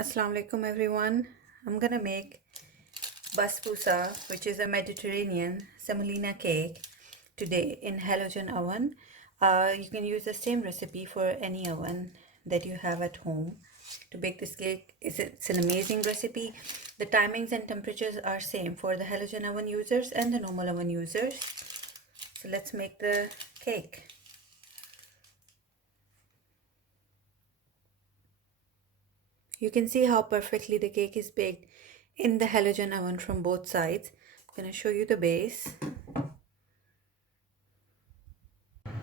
Assalamu alaikum everyone. I'm gonna make Basbousa, which is a Mediterranean semolina cake today in halogen oven. You can use the same recipe for any oven that you have at home to bake this cake. It's an amazing recipe. The timings and temperatures are same for the halogen oven users and the normal oven users. So let's make the cake. You can see how perfectly the cake is baked in the halogen oven from both sides. I'm going to show you the base.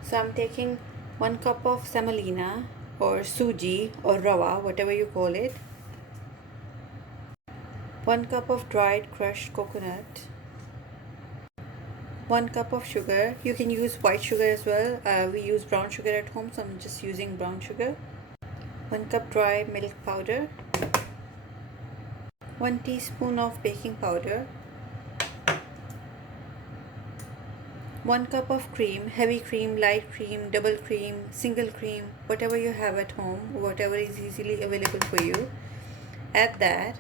So I'm taking 1 cup of semolina or suji or rava, whatever you call it. 1 cup of dried crushed coconut. 1 cup of sugar. You can use white sugar as well. We use brown sugar at home, so I'm just using brown sugar. 1 cup dry milk powder. 1 teaspoon of baking powder. 1 cup of cream, heavy cream, light cream, double cream, single cream, whatever you have at home, whatever is easily available for you. Add that.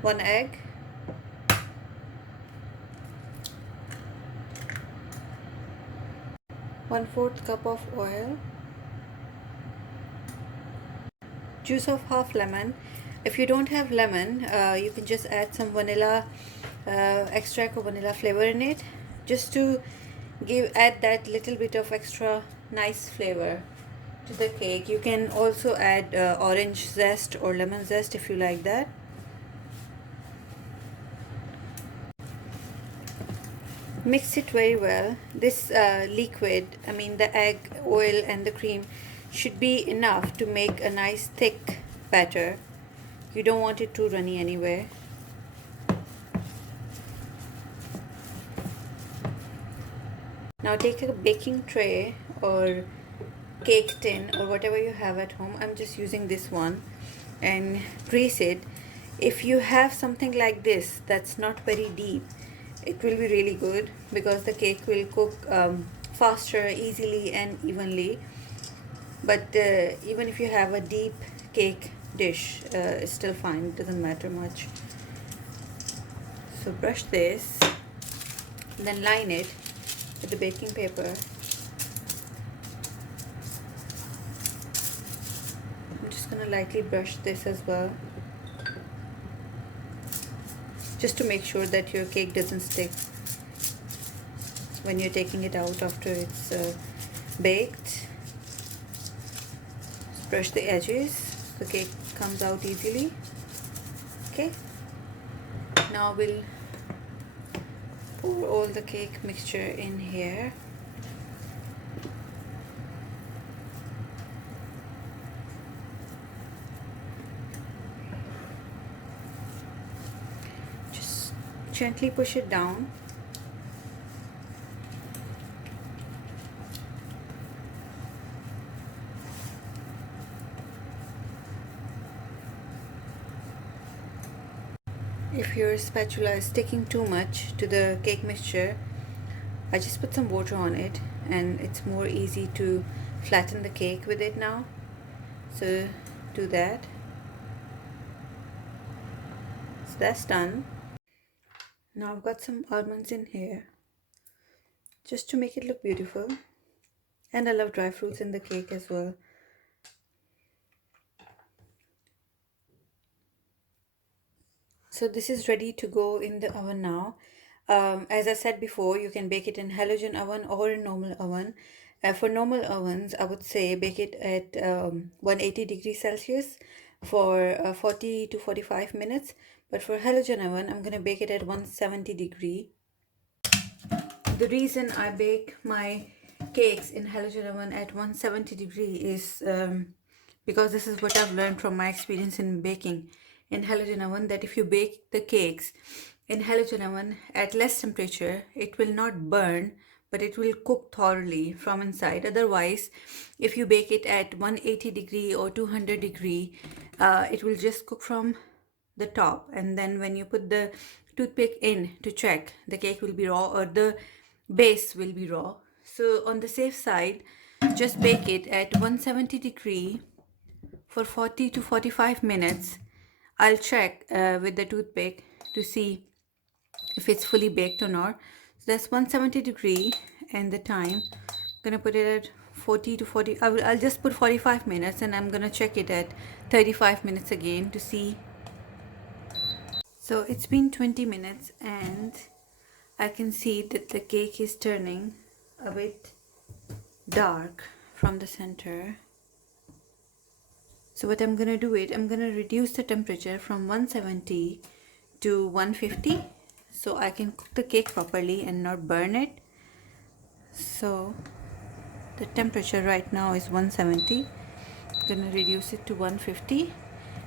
1 egg. 1/4 cup of oil. Juice of half lemon. If you don't have lemon, you can just add some vanilla extract or vanilla flavor in it, just to add that little bit of extra nice flavor to the cake. You can also add orange zest or lemon zest if you like that. Mix it very well. This liquid, the egg, oil and the cream should be enough to make a nice thick batter. You don't want it too runny anywhere. Now take a baking tray or cake tin or whatever you have at home. I'm just using this one, and grease it. If you have something like this that's not very deep, it will be really good because the cake will cook faster, easily and evenly. But even if you have a deep cake dish, it's still fine, it doesn't matter much. So brush this, then line it with the baking paper. I'm just gonna lightly brush this as well, just to make sure that your cake doesn't stick when you're taking it out after it's baked. Just brush the edges, the cake comes out easily. Okay, now we'll pour all the cake mixture in here. Just gently push it down. If your spatula is sticking too much to the cake mixture, I just put some water on it, and it's more easy to flatten the cake with it now. So do that. So that's done. Now I've got some almonds in here just to make it look beautiful, and I love dry fruits in the cake as well. So this is ready to go in the oven now. As I said before, you can bake it in halogen oven or in normal oven. For normal ovens, I would say bake it at 180 degrees Celsius for 40 to 45 minutes. But for halogen oven, I'm going to bake it at 170 degree. The reason I bake my cakes in halogen oven at 170 degree is because this is what I've learned from my experience in baking in halogen oven, that if you bake the cakes in halogen oven at less temperature, it will not burn, but it will cook thoroughly from inside. Otherwise, if you bake it at 180 degree or 200 degree, it will just cook from the top, and then when you put the toothpick in to check, the cake will be raw or the base will be raw. So on the safe side, Just bake it at 170 degree for 40 to 45 minutes. I'll check with the toothpick to see if it's fully baked or not. So that's 170 degree, and the time I'm gonna put it at 40 to 40. I'll just put 45 minutes, and I'm gonna check it at 35 minutes again to see. So it's been 20 minutes and I can see that the cake is turning a bit dark from the center. So what I'm gonna do I'm gonna reduce the temperature from 170 to 150 so I can cook the cake properly and not burn it. So the temperature right now is 170. I'm gonna reduce it to 150.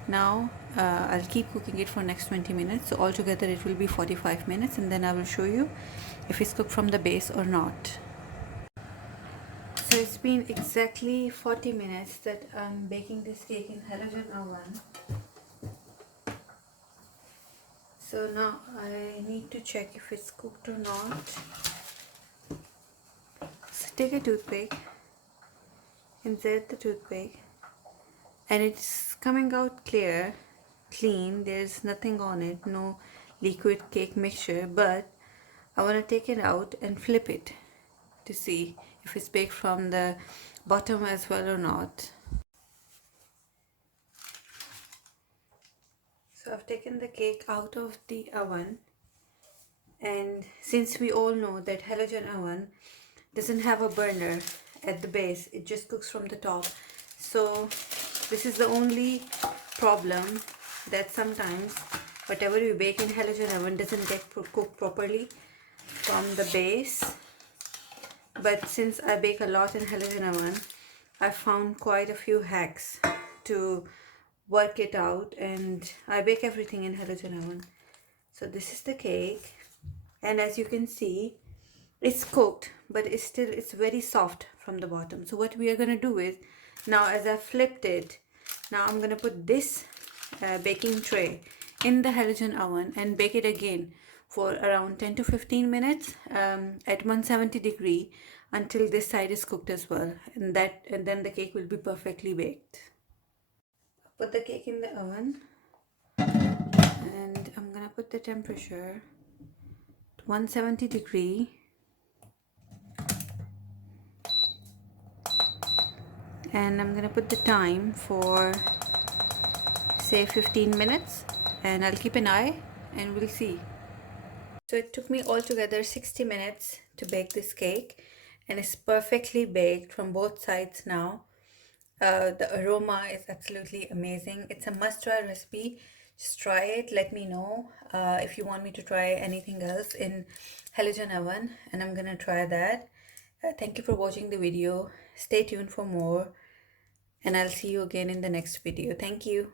Now I'll keep cooking it for next 20 minutes. So altogether it will be 45 minutes, and then I will show you if it's cooked from the base or not. So it's been exactly 40 minutes that I'm baking this cake in halogen oven. So now I need to check if it's cooked or not. So take a toothpick, insert the toothpick, and it's coming out clear, clean. There's nothing on it, no liquid cake mixture, but I want to take it out and flip it to see if it's baked from the bottom as well or not. So I've taken the cake out of the oven, and since we all know that halogen oven doesn't have a burner at the base, it just cooks from the top. So this is the only problem, that sometimes whatever you bake in halogen oven doesn't get cooked properly from the base. But since I bake a lot in halogen oven, I found quite a few hacks to work it out, and I bake everything in halogen oven. So this is the cake, and as you can see, it's cooked, but it's very soft from the bottom. So what we are going to do is, now as I flipped it, now I'm going to put this baking tray in the halogen oven and bake it again for around 10 to 15 minutes at 170 degree until this side is cooked as well, and then the cake will be perfectly baked. Put the cake in the oven, and I'm gonna put the temperature to 170 degree, and I'm gonna put the time for say 15 minutes, and I'll keep an eye and we'll see. So it took me altogether 60 minutes to bake this cake, and it's perfectly baked from both sides now. The aroma is absolutely amazing. It's a must-try recipe. Just try it. Let me know if you want me to try anything else in halogen oven, and I'm gonna try that. Thank you for watching the video. Stay tuned for more, and I'll see you again in the next video. Thank you.